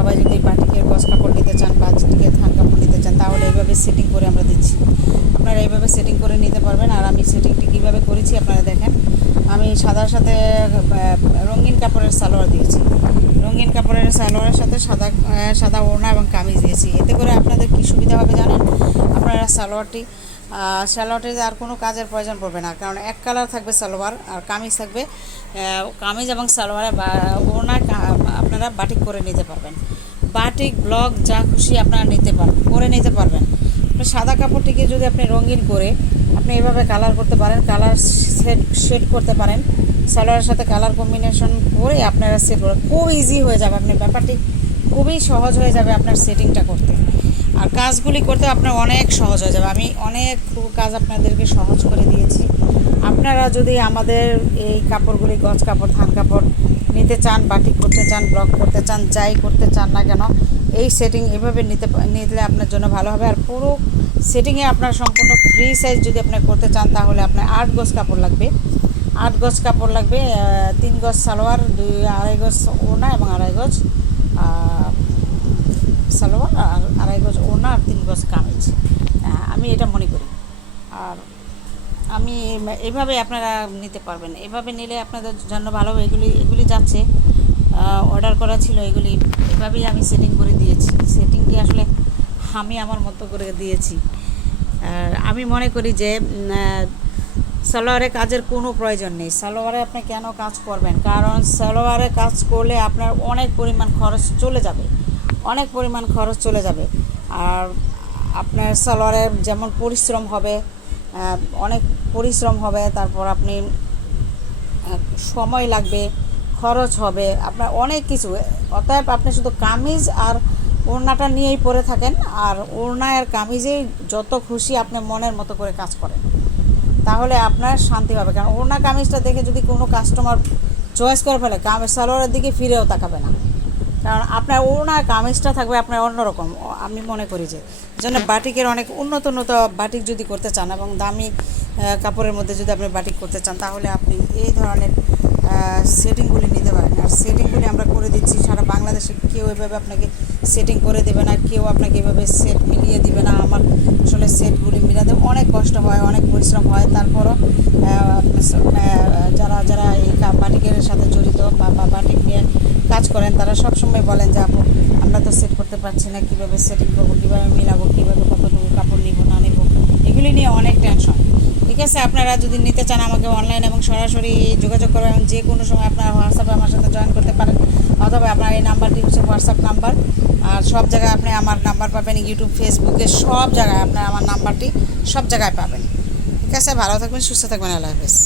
সবাই যদি বাটিকের গস কাপড় নিতে চান বা বাটিকের থান কাপড় নিতে চান তাহলে এইভাবে সেটিং করে আমরা দিচ্ছি। আপনারা এইভাবে সেটিং করে নিতে পারবেন। আর আমি সেটিংটি কীভাবে করেছি আপনারা দেখেন। আমি সাদার সাথে রঙিন কাপড়ের সালোয়ার দিয়েছি। রঙিন কাপড়ের সালোয়ারের সাথে সাদা সাদা ওড়না এবং কামিজ দিয়েছি। এতে করে আপনাদের কী সুবিধা হবে জানেন? আপনারা সালোয়ারটি আহ, সালোয়ারটিতে আর কোনো কাজের প্রয়োজন পড়বে না। কারণ এক কালার থাকবে সালোয়ার আর কামিজ থাকবে কামিজ এবং সালোয়ারে বা ওড়না আপনারা বাটিক করে নিতে পারবেন। বাটিক, ব্লক, যা খুশি আপনারা নিতে পারবেন করে নিতে পারবেন। সাদা কাপড়টিকে যদি আপনি রঙিন করে আপনি এভাবে কালার করতে পারেন কালার সেট শেড করতে পারেন, সালোয়ারের সাথে কালার কম্বিনেশন করে আপনারা সেট করে খুব ইজি হয়ে যাবে। আপনার ব্যাপারটি খুবই সহজ হয়ে যাবে আপনার সেটিংটা করতে। আর কাজগুলি করতে আপনার অনেক সহজ হয়ে যাবে। আমি অনেক কাজ আপনাদেরকে সহজ করে দিয়েছি। আপনারা যদি আমাদের এই কাপড়গুলি, গজ কাপড় ধান কাপড় নিতে চান বাটিক করতে চান ব্লক করতে চান, যাই করতে চান না কেন, এই সেটিং এভাবে নিতে নিলে আপনার জন্য ভালো হবে। আর পুরো সেটিংয়ে আপনার সম্পূর্ণ ফ্রি সাইজ যদি আপনি করতে চান, তাহলে আপনার আট গজ কাপড় লাগবে। আট গজ কাপড় লাগবে তিন গজ সালোয়ার, দুই, আড়াই গজ ওনা এবং আড়াই গজ সালোয়ার, আর আড়াই গজ ওনা আর তিন গজ কামিজ। আমি এটা মনে করি। আর আমি এভাবে আপনারা নিতে পারবেন। এভাবে নিলে আপনাদের জন্য ভালো এগুলি এগুলি যাচ্ছে। অর্ডার করা ছিল, এগুলি এভাবেই আমি সেটিং করে দিয়েছি। সেটিংটি আসলে আমি আমার মতো করে দিয়েছি। আর আমি মনে করি যে সালোয়ারে কাজের কোনো প্রয়োজন নেই। সালোয়ারে আপনি কেন কাজ করবেন? কারণ সালোয়ারে কাজ করলে আপনার অনেক পরিমাণ খরচ চলে যাবে। অনেক পরিমাণ খরচ চলে যাবে। আর আপনার সালোয়ারে যেমন পরিশ্রম হবে অনেক পরিশ্রম হবে, তারপর আপনি সময় লাগবে, খরচ হবে, আপনার অনেক কিছু। অতএব আপনি শুধু কামিজ আর ওড়নাটা নিয়েই পরে থাকেন, আর ওড়না আর কামিজেই যত খুশি আপনি মনের মতো করে কাজ করেন। তাহলে আপনার শান্তি হবে, কারণ ওড়না কামিজটা দেখে যদি কোনো কাস্টমার চয়েস করে ফেলে কামিজ সালোয়ারের দিকে ফিরেও তাকাবে না। কারণ আপনার ওড়না কামিজটা থাকবে আপনার অন্যরকম। আমি মনে করি যে জন্য বাটিকের অনেক উন্নত উন্নত বাটিক যদি করতে চান এবং দামি কাপড়ের মধ্যে যদি আপনি বাটিক করতে চান, তাহলে আপনি এই ধরনের সেটিংগুলি নিতে পারেন। আর সেটিংগুলি আমরা করে দিচ্ছি, সারা বাংলাদেশে কেউ এভাবে আপনাকে সেটিং করে দেবে না, কেউ আপনাকে এভাবে সেট মিলিয়ে দিবে না। আমার আসলে সেটগুলি মিলাতে অনেক কষ্ট হয়, অনেক পরিশ্রম হয়। তারপরও যারা যারা এই বাটিকের সাথে জড়িত বা বাটিক নিয়ে কাজ করেন, তারা সব সময় বলেন যে, আপু, আমরা তো সেট করতে পারছি না, কীভাবে সেটিং করব, কীভাবে মিলাবো, কীভাবে কতটুকু কাপড় নিব, না নিব? এগুলি নিয়ে অনেক টেনশন ঠিক আছে, আপনারা যদি নিতে চান আমাকে অনলাইন এবং সরাসরি যোগাযোগ করবেন যে কোনো সময় আপনারা হোয়াটসঅ্যাপে আমার সাথে জয়েন করতে পারেন, অথবা আপনার এই নাম্বারটি হচ্ছে হোয়াটসঅ্যাপ নাম্বার আর সব জায়গায় আপনি আমার নাম্বার পাবেন ইউটিউব ফেসবুকে সব জায়গায় আপনার আমার নাম্বারটি সব জায়গায় পাবেন। ঠিক আছে, ভালো থাকবেন, সুস্থ থাকবেন, আল্লাহ হাফেজ।